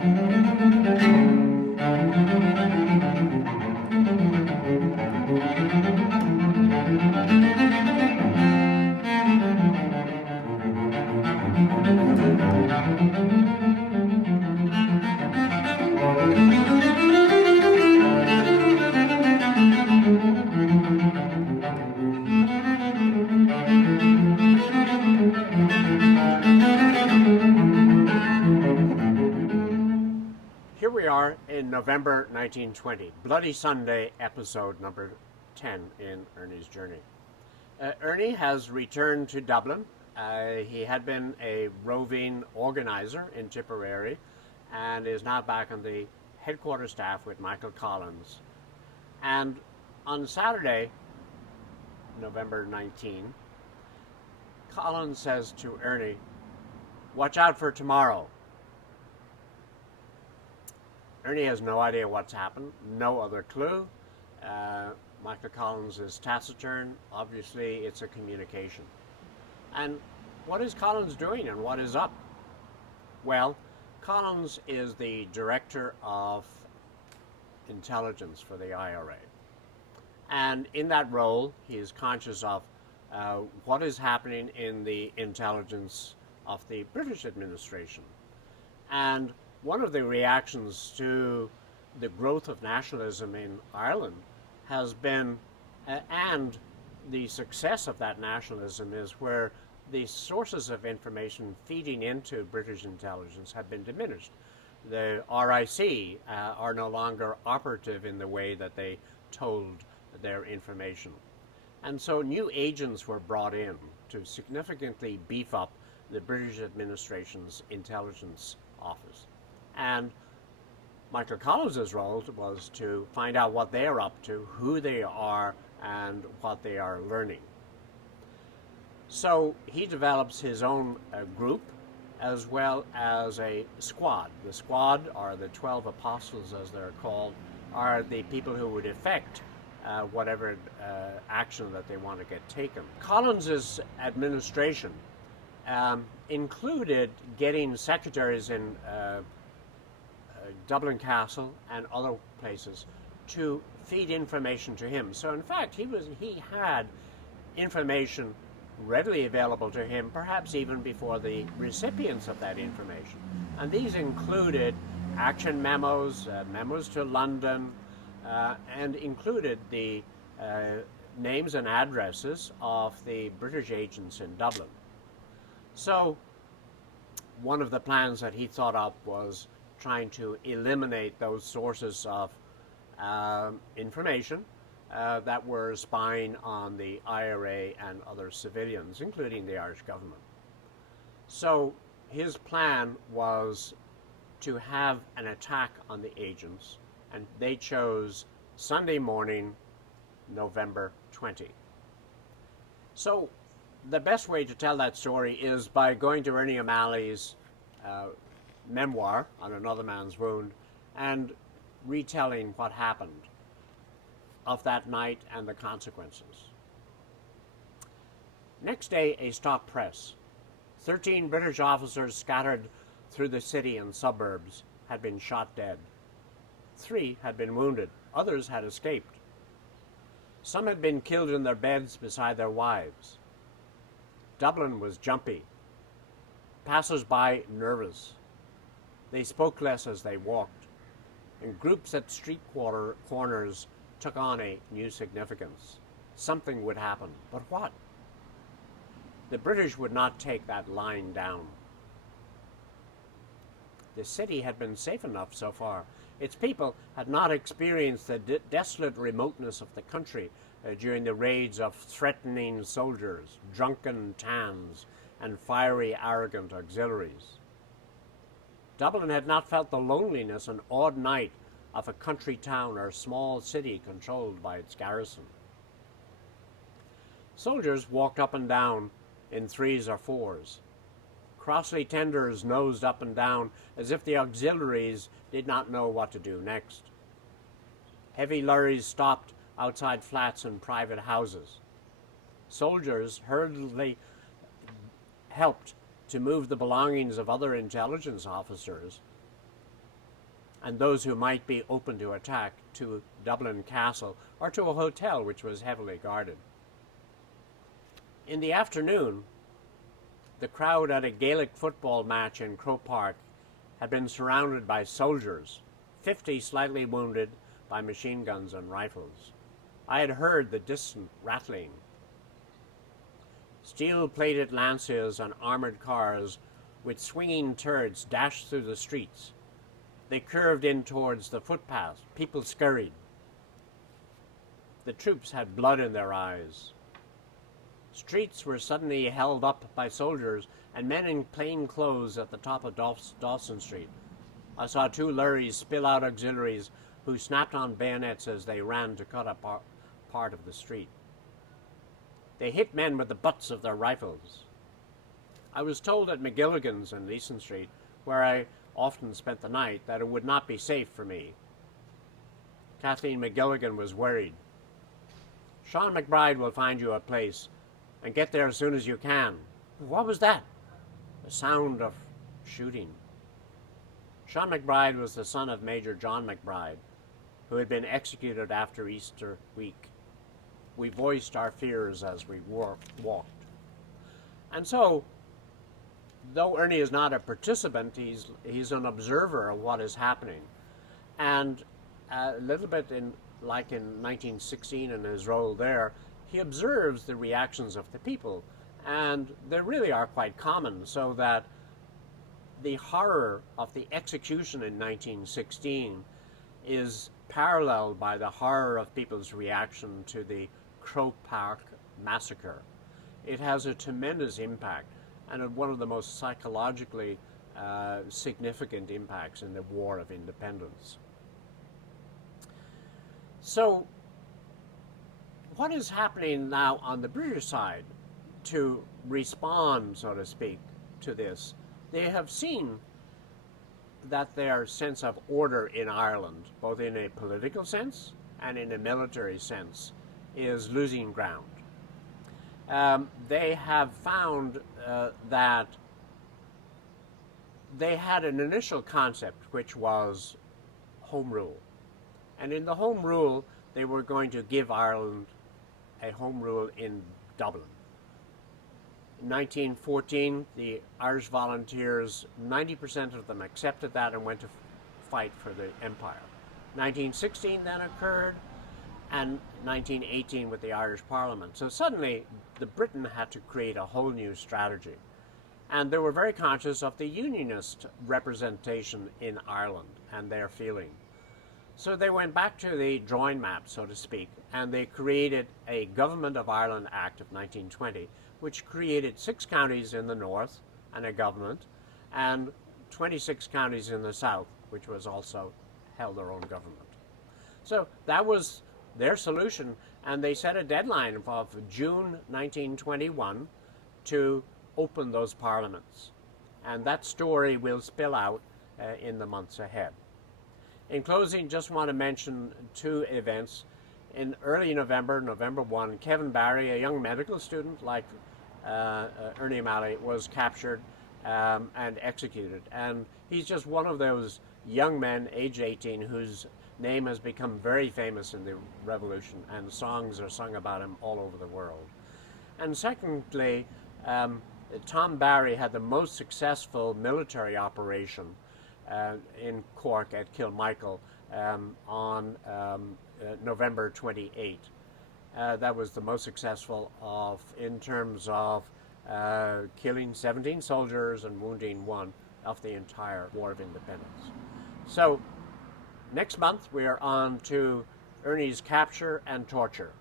Here we are in November 1920, Bloody Sunday, episode number 10 in Ernie's journey. Ernie has returned to Dublin. He had been a roving organizer in Tipperary and is now back on the headquarters staff with Michael Collins. And on Saturday, November 19, Collins says to Ernie, "Watch out for tomorrow." Ernie has no idea what's happened, no other clue. Michael Collins is taciturn. Obviously, it's a communication. And what is Collins doing and what is up? Well, Collins is the director of intelligence for the IRA. And in that role, he is conscious of what is happening in the intelligence of the British administration. And one of the reactions to the growth of nationalism in Ireland has been, and the success of that nationalism is where the sources of information feeding into British intelligence have been diminished. The RIC are no longer operative in the way that they told their information. And so new agents were brought in to significantly beef up the British administration's intelligence office. And Michael Collins' role was to find out what they're up to, who they are, and what they are learning. So he develops his own group as well as a squad. The squad, or the 12 apostles as they're called, are the people who would effect whatever action that they want to get taken. Collins' administration included getting secretaries in Dublin Castle and other places to feed information to him. So in fact, he had information readily available to him, perhaps even before the recipients of that information. And these included action memos, memos to London, and included the names and addresses of the British agents in Dublin. So one of the plans that he thought up was trying to eliminate those sources of information that were spying on the IRA and other civilians, including the Irish government. So his plan was to have an attack on the agents, and they chose Sunday morning, November 20. So the best way to tell that story is by going to Ernie O'Malley's memoir, On Another Man's Wound, and retelling what happened of that night and the consequences. Next day, a stop press. 13 British officers scattered through the city and suburbs had been shot dead. 3 had been wounded. Others had escaped. Some had been killed in their beds beside their wives. Dublin was jumpy. Passers-by nervous. They spoke less as they walked, and groups at street corners took on a new significance. Something would happen, but what? The British would not take that lying down. The city had been safe enough so far. Its people had not experienced the desolate remoteness of the country during the raids of threatening soldiers, drunken tans, and fiery, arrogant auxiliaries. Dublin had not felt the loneliness and odd night of a country town or small city controlled by its garrison. Soldiers walked up and down in 3s or 4s. Crossley tenders nosed up and down as if the auxiliaries did not know what to do next. Heavy lorries stopped outside flats and private houses. Soldiers hurriedly helped to move the belongings of other intelligence officers and those who might be open to attack to Dublin Castle or to a hotel which was heavily guarded. In the afternoon, the crowd at a Gaelic football match in Croke Park had been surrounded by soldiers, 50 slightly wounded by machine guns and rifles. I had heard the distant rattling. Steel-plated lancias and armored cars with swinging turrets dashed through the streets. They curved in towards the footpath. People scurried. The troops had blood in their eyes. Streets were suddenly held up by soldiers and men in plain clothes at the top of Dawson Street. I saw 2 lorries spill out auxiliaries who snapped on bayonets as they ran to cut up part of the street. They hit men with the butts of their rifles. I was told at McGilligan's in Leeson Street, where I often spent the night, that it would not be safe for me. Kathleen McGilligan was worried. Sean McBride will find you a place, and get there as soon as you can. What was that? The sound of shooting. Sean McBride was the son of Major John McBride, who had been executed after Easter week. We voiced our fears as we walked. And so, though Ernie is not a participant, he's an observer of what is happening. And a little bit like in 1916 in his role there, he observes the reactions of the people. And they really are quite common, so that the horror of the execution in 1916 is paralleled by the horror of people's reaction to the Croke Park massacre. It has a tremendous impact, and one of the most psychologically significant impacts in the War of Independence. So, what is happening now on the British side to respond, so to speak, to this? They have seen that their sense of order in Ireland, both in a political sense and in a military sense, is losing ground. They have found that they had an initial concept which was home rule. And in the home rule, they were going to give Ireland a home rule in Dublin. In 1914, the Irish volunteers, 90% of them accepted that and went to fight for the empire. 1916 then occurred, and 1918 with the Irish Parliament. So suddenly, the Britain had to create a whole new strategy. And they were very conscious of the Unionist representation in Ireland and their feeling. So they went back to the drawing map, so to speak, and they created a Government of Ireland Act of 1920, which created 6 counties in the north and a government, and 26 counties in the south, which was also held their own government. So that was their solution, and they set a deadline of June 1921 to open those parliaments. And that story will spill out in the months ahead. In closing, just want to mention 2 events. In early November, November 1, Kevin Barry, a young medical student like Ernie O'Malley, was captured and executed. And he's just one of those young men, age 18, whose name has become very famous in the revolution, and songs are sung about him all over the world. And secondly, Tom Barry had the most successful military operation in Cork at Kilmichael on November 28. That was the most successful in terms of killing 17 soldiers and wounding 1 of the entire War of Independence. So next month we are on to Ernie's capture and torture.